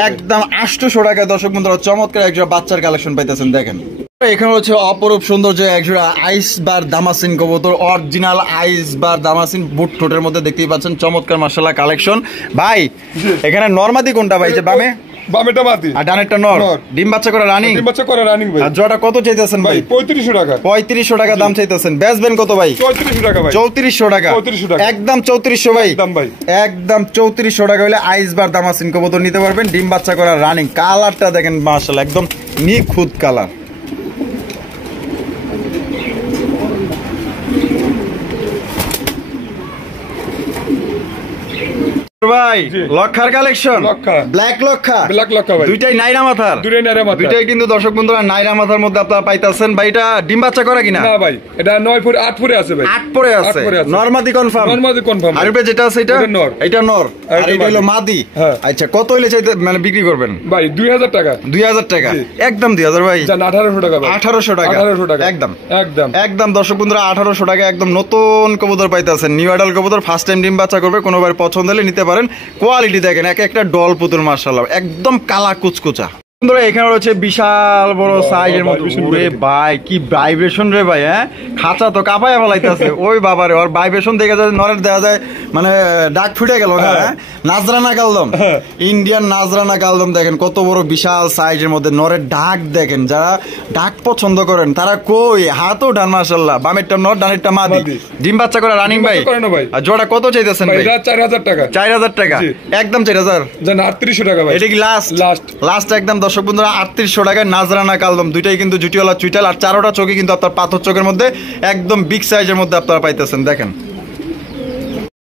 একদম 800 টাকা। দর্শক বন্ধুরা চমৎকার একটা বাচ্চার কালেকশন পাইতেছেন দেখেন। এখানে হচ্ছে অপরূপ সৌন্দর্য একজোড়া আইস বার দামাসিন কবুতর, অরিজিনাল আইস বার দামাসিন, বুট ঠোঁটের মধ্যে দেখতেই পাচ্ছেন চমৎকার মাশাআল্লাহ কালেকশন। ভাই এখানে নরমাদি কোনটা ভাই, যে বামে বামেটা মাটি আর ডানেরটা নর? নর। ডিম বাচ্চা করে রানিং? ডিম বাচ্চা করে রানিং ভাই। আর জোড়া কত চাইতেছেন ভাই? 3500 টাকা। 3500 টাকা দাম চাইতেছেন। বেচবেন কত ভাই? 3400 টাকা ভাই। 3400 টাকা। 3400 টাকা। একদম 3400 ভাই। একদম ভাই। একদম 3400 টাকা হলে আইস বার দামাসিন কবুতর নিতে পারবেন। ডিম বাচ্চা করা রানিং, কালারটা দেখেন মাশাআল্লাহ একদম নিখুঁত কালার। ভাই জি। লক্ষার কালেকশন, লক্ষা। ব্ল্যাক লক্ষা, ব্ল্যাক লক্ষা ভাই। দুইটাই নাইরা মাথার, দুটোই নাইরা মাথা। দুইটাই কিন্তু দর্শক বন্ধুরা নাইরা মাথার মধ্যে আপনারা পাইতাছেন। ভাই এটা ডিম বাচ্চা করা কিনা? না ভাই, এটা 9 ফুট 8 ফুটে আছে ভাই। 8 পরে আছে, 8 পরে আছে। নরমাদি কনফার্ম? নরমাদি কনফার্ম। আর উপরে যেটা আছে এটা? এটা নর। এটা নর, আর আর এটা হলো মাদি। হ্যাঁ। আচ্ছা কত হইলে চাইতে মানে বিক্রি করবেন? ভাই 2000 টাকা। 2000 টাকা। জি। একদম 2000 ভাই। জান 1800 টাকা ভাই। 1800 টাকা। 1800 টাকা। একদম একদম। একদম দর্শক বন্ধুরা 1800 টাকা একদম নতুন কবুতর পাইতেছেন। নিউ অ্যাডাল্ট কবুতর, ফার্স্ট টাইম ডিম বাচ্চা করবে, কোনোবার পছন্দ হলে নিতে পারেন। কোয়ালিটি দেখেন এক একটা ডল পুতুল মাশাআল্লাহ একদম কালা কুচকুচা। বন্ধুরা এখানে রয়েছে বিশাল বড় সাইজের মধ্যে, ওরে ভাই কি ভাইব্রেশন রে ভাই, হ্যাঁ খাঁচা তো কাঁপায় ফেলাইতেছে। ওই বাবারে ওর ভাইব্রেশন দেখে যায়, নরের দেখা যায় মানে ডাক ফুটে গেল। হ্যাঁ নাজরানা কালদম, ইন্ডিয়ান নাজরানা কালদম দেখেন কত বড় বিশাল সাইজের মধ্যে। নরের ডাক দেখেন, যারা ডাক পছন্দ করেন তারা কই হাতও ডান মাশাআল্লাহ। বামেরটা নর, ডানেরটা মাদি। মাদি। ডিম বাচ্চা করে রানিং ডিম ভাই। বাচ্চা করানো ভাই। আর জোড়া কত চাইতেছেন ভাই ভাই? এটা 4000 টাকা। 4000 টাকা। জি। একদম 4000। জান 3800 টাকা ভাই। এটা কি লাস্ট? লাস্ট। লাস্ট একদম দর্শক বন্ধুরা 3800 টাকায় নাজরানা কালদম, দুইটাই কিন্তু জুটিওয়ালা চুইটাল, আর চারোটা চোখে কিন্তু আপনার পাথর চোখের মধ্যে একদম বিগ সাইজের মধ্যে আপনারা পাইতেছেন। দেখেন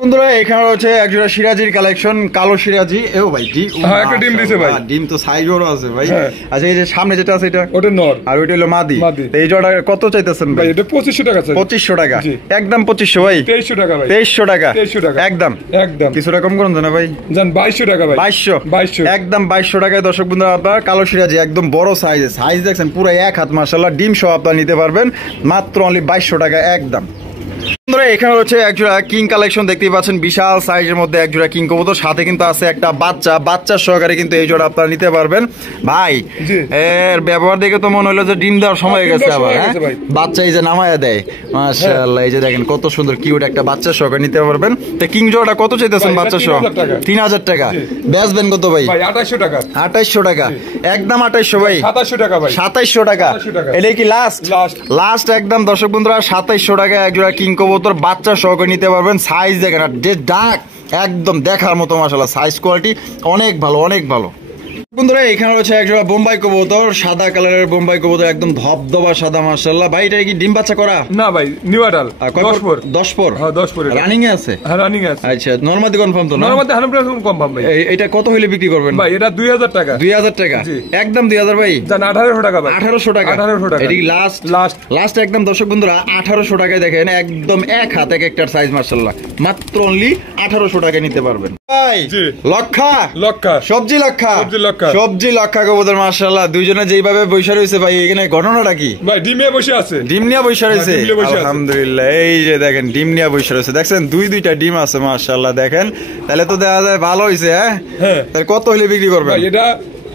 বন্ধুরা এখানে রয়েছে একজোড়া সিরাজির কালেকশন, কালো সিরাজি। এও ভাই হ্যাঁ, একটা ডিম দিছে ভাই। ডিম তো সাইজ বড় আছে ভাই। হ্যাঁ। আচ্ছা এই যে সামনে যেটা আছে এটা? ওটা নর। আর ওইটা হলো মাদি। মাদি। তো এই জোড়া কত চাইতেছেন ভাই ভাই? এটা 2500 টাকা আছে। 2500 টাকা। জি। একদম 2500 ভাই। 2300 টাকা ভাই। 2300 টাকা। 2300 টাকা। একদম একদম। কিছুটা কম করুন না ভাই। জান 2200 টাকা ভাই। 2200 2200। একদম 2200 টাকায় দর্শক বন্ধুরা আপনার কালো সিরাজি একদম বড় সাইজের, সাইজ দেখছেন পুরো এক হাত মাশাআল্লাহ, ডিম সহ আপনারা নিতে পারবেন মাত্র অনলি 2200 টাকা একদম। বন্ধুরা এখানে হচ্ছে একজোড়া কিং কালেকশন দেখতেই পাচ্ছেন, বিশাল সাইজের মধ্যে একজোড়া কিং কবুতর, সাথে কিন্তু আছে একটা বাচ্চা সহকারে কিন্তু এই জোড়া আপনারা নিতে পারবেন। ভাই জি। এর ব্যবহার দেখে তো মনে হলো যে ডিম দেওয়ার সময় ডিম গেছে দেওয়ার আবার। সময় হ্যাঁ গেছে ভাই। বাচ্চা এই যে নামায়া দেয় মাশাআল্লাহ, এই যে দেখেন কত সুন্দর কিউট একটা বাচ্চা সহকারে নিতে পারবেন। তো কিং জোড়াটা কত চাইতেছেন ভাই, বাচ্চা এটা সহ? 3000 টাকা। 3000 টাকা। জি। বেচবেন কত ভাই? ভাই 2800 টাকা। 2800 টাকা। একদম 2800 ভাই। 2700 টাকা ভাই। 2700 টাকা। 2700 টাকা। এটা কি লাস্ট? লাস্ট। লাস্ট একদম দর্শক বন্ধুরা 2700 টাকা একজোড়া কিং কবুতর বাচ্চা সহকারে নিতে পারবেন। সাইজ দেখেন আর যে ডাক একদম দেখার মতো মাশাআল্লাহ, সাইজ কোয়ালিটি অনেক ভালো অনেক ভালো। বন্ধুরা এখানে রয়েছে একজোড়া বোম্বাই কবুতর, সাদা কালারের বোম্বাই কবুতর, একদম ধবধবা সাদা মাশাআল্লাহ। ভাই এটা কি ডিম বাচ্চা করা? না ভাই নিউ অ্যাডাল। 10 পর। 10 পর। হ্যাঁ 10 পরে। রানিং এ আছে? হ্যাঁ রানিং আছে। আচ্ছা নরমাদি কনফার্ম তো না? নরমাদি 100% কম পাম ভাই। এটা কত হইলে বিক্রি করবেন ভাই এটা 2000 টাকা। 2000 টাকা। জি। একদম 2000 ভাই। জান 1800 টাকা ভাই। 1800 টাকা। 1800 টাকা। এটা কি লাস্ট? লাস্ট। লাস্ট একদম দর্শক বন্ধুরা 1800 টাকায় দেখেন একদম এক হাত এক একটার সাইজ মাশাআল্লাহ, মাত্র অনলি 1800 টাকায় নিতে পারবেন। ভাই জি। লক্ষা লক্ষা। সবজি লক্ষা, সবজি লক্ষা। সবজি লক্ষা কবুতর মাশাআল্লাহ, দুইজনে যেইভাবে বৈশা রয়েছে ভাই, এখানে ঘটনাটা কি? ভাই ডিমে বসে আছে। ডিম নিয়ে বৈশা রয়েছে? ডিম নিয়ে বসে আছে। আলহামদুলিল্লাহ এই যে দেখেন ডিম নিয়ে বৈশা রয়েছে, দেখছেন দুইটা ডিম আছে মাশাআল্লাহ। দেখেন তাহলে তো দেখা যায় ভালো হয়েছে। হ্যাঁ হ্যাঁ। তাহলে কত হইলে বিক্রি করবেন? ভাই এটা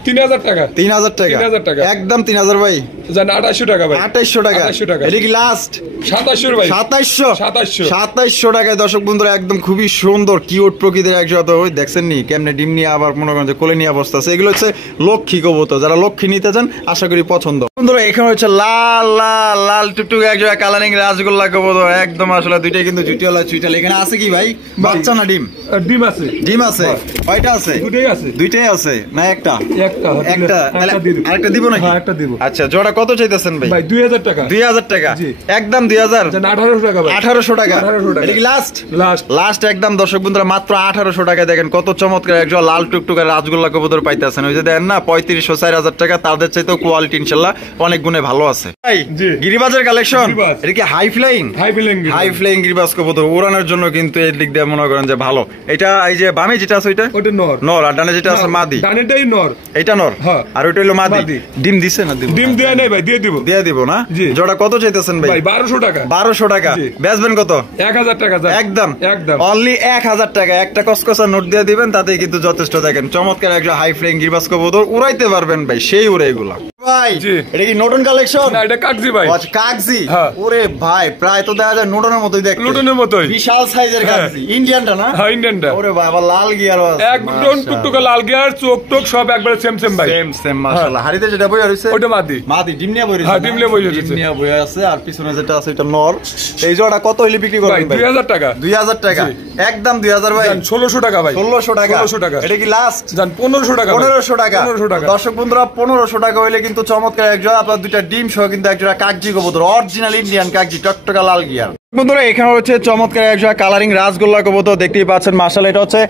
3000 টাকা। 3000 টাকা। 3000 টাকা। একদম 3000 ভাই। জান 2800 টাকা ভাই। 2800 টাকা। 2800 টাকা। এটা কি লাস্ট? 2700 ভাই। 2700। 2700 2700 টাকায় দর্শক বন্ধুরা একদম খুবই সুন্দর কিউট প্রকৃতির একসাথে। ওই দেখছেন নি কেমনে ডিম নিয়ে আবার মনে করেন যে কোলে নিয়ে অবস্থা আছে। এগুলো হচ্ছে লক্ষ্মী কবুতর, যারা লক্ষ্মী নিতে চান আশা করি পছন্দ। বন্ধুরা এখানে হচ্ছে লাল লাল লাল টুকটুক একজোড়া কালারিং রাসগোল্লা কবুতর, একদম আসলে দুইটাই কিন্তু জুটিওয়ালা চুইটাল। এখানে আছে কি ভাই বাচ্চা না ডিম? ডিম আছে। ডিম আছে। কয়টা আছে? দুটোই আছে। দুইটাই আছে না একটা? একটা। একটা। তাহলে আরেকটা দিব নাকি? হ্যাঁ একটা দিব। আচ্ছা জোড়া কত চাইতেছেন ভাই? ভাই 2000 টাকা। 2000 টাকা। জি। একদম 2000। জান 1800 টাকা ভাই। 1800 টাকা। 1800 টাকা। এটা কি লাস্ট? লাস্ট। লাস্ট একদম দর্শক বন্ধুরা মাত্র 1800 টাকায় দেখেন কত চমৎকার একজন লাল টুকটুকের রাসগোল্লা কবুতর পাইতেছেন। ওই যে দেখেন না 3500 4000 টাকা, তাদের চাইতেও কোয়ালিটি ইনশাআল্লাহ অনেক গুণে ভালো আছে। ভাই জি। গিরিবাজের কালেকশন, গিরিবাজ। এটা কি high flying? High feeling. High flying গিরিবাজ কবুতর উড়ানোর জন্য কিন্তু এই দিক দিয়ে মনে করেন যে ভালো। এটা এই যে বামে যেটা আছে ওইটা ওটা নর। নর, আর ডানে যেটা আছে মাদি। ডানেটাই নর। এটা নর। হ্যাঁ। আর ওইটা হলো মাদি। মাদি। ডিম দিছে না? দিব ডিম দেয়া নেই ভাই, দিয়ে দিব। দিয়ে দিব না? জি। জোড়া কত চাইতেছেন ভাই? ভাই 1200 টাকা। 1200 টাকা। জি। বেচবেন কত? 1000 টাকা। জান একদম একদম। অনলি 1000 টাকা। একটা কসকসা নোট দিয়ে দিবেন, তাতে কিন্তু যথেষ্ট। দেখেন চমৎকার একটা হাই ফ্লাইং গিরিবাজ কবুতর উড়াইতে পারবেন ভাই, সেই উড়ে এগুলা। ভাই জি। এটা কি নতুন কালেকশন? না এটা কাকজি ভাই, আচ্ছা কাগজি। হ্যাঁ। ওরে ভাই প্রায় তো দেখা যায় নোটনের মতোই দেখতে। লুটনের মতোই। বিশাল সাইজের হ্যাঁ। কাগজি, ইন্ডিয়ানটা না? হ্যাঁ ইন্ডিয়ানটা। ওরে ভাই আবার লাল গিয়ারও আছে। একদম টুকটুকে লাল গিয়ার, চোখ টোক সব একবারে সেম সেম ভাই। সেম সেম মাশাআল্লাহ। হাড়িতে যেটা বইয়া রইছে ওটা মাদি। মাদি ডিম নিয়ে বইয়া রইছে। হ্যাঁ, ডিম নিয়ে বইয়া রইছে। ডিম নিয়ে বইয়া আছে আর পিছনে যেটা আছে এটা নর। এই জোড়া কত হইলে বিক্রি ভাই করবেন ভাই? 2000 টাকা। 2000 টাকা। জি। একদম 2000 ভাই। জান 1600 টাকা ভাই। 1600 টাকা। 1600 টাকা। এটা কি লাস্ট? জান 1500 টাকা ভাই। 1500 টাকা। 1500 টাকা। দর্শক বন্ধুরা 1500 টাকা হইলে কিন্তু চমৎকার এক জোড়া আপনার দুইটা ডিম সহ কিন্তু এক জোড়া কাগজি কবুতর, অরিজিনাল ইন্ডিয়ান কাগজি, টকটকা লাল গিয়ার। বন্ধুরা এখানে হচ্ছে চমৎকার এক জোড়া কালারিং রাজগোল্লা কবুতর দেখতেই পাচ্ছেন মাশাআল্লাহ। এটা হচ্ছে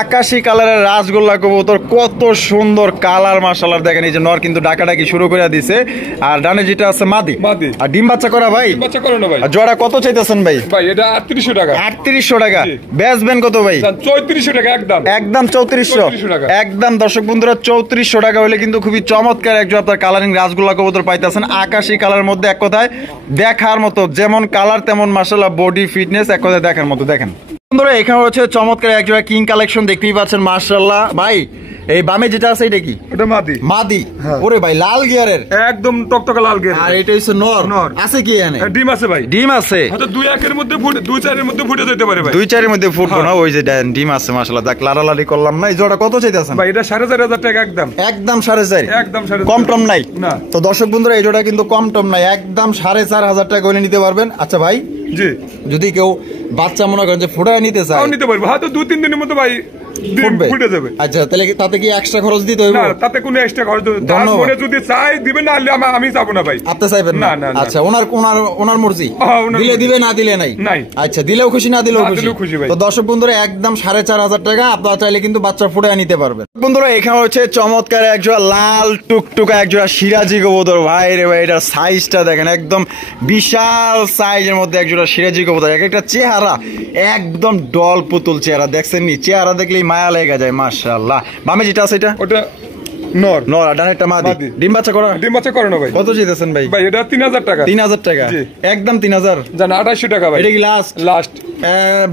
আকাশী কালারের রাজগোল্লা কবুতর, কত সুন্দর কালার মাশাআল্লাহ। দেখেন এই যে নর কিন্তু ডাকাডাকি শুরু করে দিছে আর ডানে যেটা আছে মাদি। মাদি। আর ডিম বাচ্চা করা ভাই? বাচ্চা করো না ভাই। আর জোড়া কত চাইতেছেন ভাই? ভাই এটা 3800 টাকা। 3800 টাকা। জি। বেচবেন কত ভাই? জান 3400 টাকা একদম। একদম 3400 3400 টাকা। একদম দর্শক বন্ধুরা 3400 টাকা হলে কিন্তু খুবই চমৎকার একজন আপনার কালারিং রাজগোল্লা কবুতর পাইতেছেন। আকাশী কালারের মধ্যে এক কথায় দেখার মতো, যেমন কালার তেমন মাশাআল্লাহ বডি ফিটনেস, এক কথায় দেখার মতো। দেখেন বন্ধুরা এখানে হচ্ছে চমৎকার একজন কিং কালেকশন দেখতেই পাচ্ছেন মাশাআল্লাহ। ভাই এই বামে যেটা আছে এটা কি? এটা মাদি। মাদি। ওরে ভাই লাল গিয়ারের একদম টকটকা লাল গিয়ার। আর এটা হচ্ছে নর। নর। আছে কি এখানে? ডিম আছে ভাই। ডিম আছে হয়তো 2-1 এর মধ্যে ফুট, 2-4 এর মধ্যে ফুটে যেতে পারে ভাই। 2-4 এর মধ্যে ফুটবো না, ওই যে ডিম আছে মাশাআল্লাহ। দেখ লাড়ালাড়ি করলাম না। এই জোড়া কত চাইতেছেন ভাই এটা 4500 টাকা একদম। একদম 4.5 একদম 4.5 কম টম নাই না। তো দর্শক বন্ধুরা এই জোড়া কিন্তু কম টম নাই, একদম 4500 টাকা হলে নিতে পারবেন। আচ্ছা ভাই জি। যদি কেউ বাচ্চা মনে করেন যে ফুটায় নিতে চায় তাও নিতে পারবো, হয়তো 2-3 দিনের মধ্যে ভাই ডিম ফুটবে? ফুটে যাবে। আচ্ছা তাহলে তাতে কি এক্সট্রা খরচ দিতে হইব? না তাতে কোনো এক্সট্রা খরচ দেবে না। তার ধন্যবাদ। মনে যদি চাই দিবেন, না হলে আমি যাবো না ভাই। আপনি চাইবেন না? না, না, না। আচ্ছা ওনার মর্জি, হ্যাঁ, ওনার দিলে মর্জি। দিবে না দিলে নাই। নাই। আচ্ছা দিলেও খুশি না দিলেও না খুশি। দিলেও খুশি ভাই। তো দর্শক বন্ধুরা একদম 4500 টাকা আপনারা চাইলে কিন্তু বাচ্চা ফুটায় নিতে পারবেন। বন্ধুরা এখানে হচ্ছে চমৎকার একজোড়া লাল টুকটুকা একজোড়া সিরাজি কবুতর। ভাই রে ভাই এটার সাইজটা দেখেন, একদম বিশাল সাইজের মধ্যে একজোড়া সিরাজি কবুতর। এক একটা চেহারা একদম ডল পুতুল চেহারা, দেখছেন নি? চেহারা দেখলেই মায়া লেগে যায় মাশাআল্লাহ। বামে যেটা আছে এটা ওটা নর। নর, ডানেরটা মাদি। মাদি। ডিম বাচ্চা করা? ডিম বাচ্চা করে না ভাই। কত চাইতেছেন ভাই? ভাই এটা 3000 টাকা। 3000 টাকা। জি। একদম 3000। জান 2800 টাকা ভাই। এটা কি লাস্ট? লাস্ট।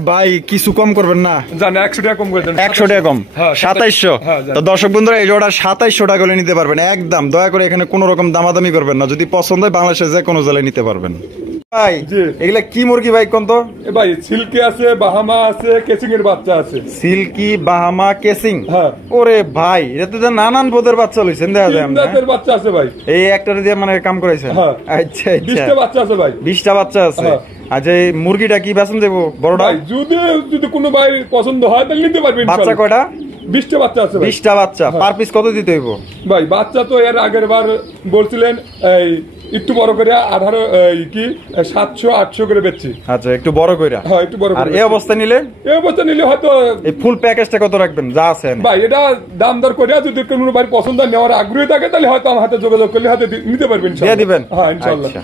ভাই কিছু কম করবেন না? জান 100 টাকা কম করে দেন। 100 টাকা কম। হ্যাঁ, 2700। হ্যাঁ, জান। তো দর্শক বন্ধুরা এই জোড়া 2700 টাকা হলে নিতে পারবেন একদম। দয়া করে এখানে কোনো রকম দামাদামি করবেন না, যদি পছন্দ হয় বাংলাদেশে যে কোনো জেলায় নিতে পারবেন। ভাই জি। এগুলা কি মুরগি ভাই কোন তো? এ ভাই সিল্কি আছে, বাহামা আছে, কেসিং এর বাচ্চা আছে। সিল্কি, বাহামা, কেসিং। হ্যাঁ। ওরে ভাই এটা তো নানান পদের বাচ্চা লইছেন দেখা যায় আমরা। তিন বাচ্চা আছে ভাই। এই একটারে দিয়ে মানে কাম করাইছেন? হ্যাঁ। আচ্ছা 20টা আচ্ছা। বাচ্চা আছে ভাই। 20টা বাচ্চা আছে। হ্যাঁ। আচ্ছা এই মুরগিটা কি বেচন দেবো বড়টা? ভাই যদি কোনো ভাই পছন্দ হয় তাহলে নিতে পারবেন। বাচ্চা কয়টা? 20টা বাচ্চা আছে ভাই। 20টা বাচ্চা। পার পিস কত দিতে হইব? ভাই বাচ্চা তো এর আগের বার বলছিলেন এই একটু বড় করে 18 কি 700-800 করে বেচছি। আচ্ছা একটু বড় কইরা। হ্যাঁ একটু বড় আর করে। এই অবস্থা নিলে? এই অবস্থা নিলে হয়তো এই ফুল প্যাকেজটা কত রাখবেন যা আছে? ভাই এটা দাম দর করে যদি কোনো ভাই পছন্দ নেওয়ার আগ্রহী থাকে তাহলে হয়তো আমার হাতে যোগাযোগ করলে হয়তো নিতে পারবেন দিয়ে দিবেন? হ্যাঁ ইনশাআল্লাহ। আচ্ছা।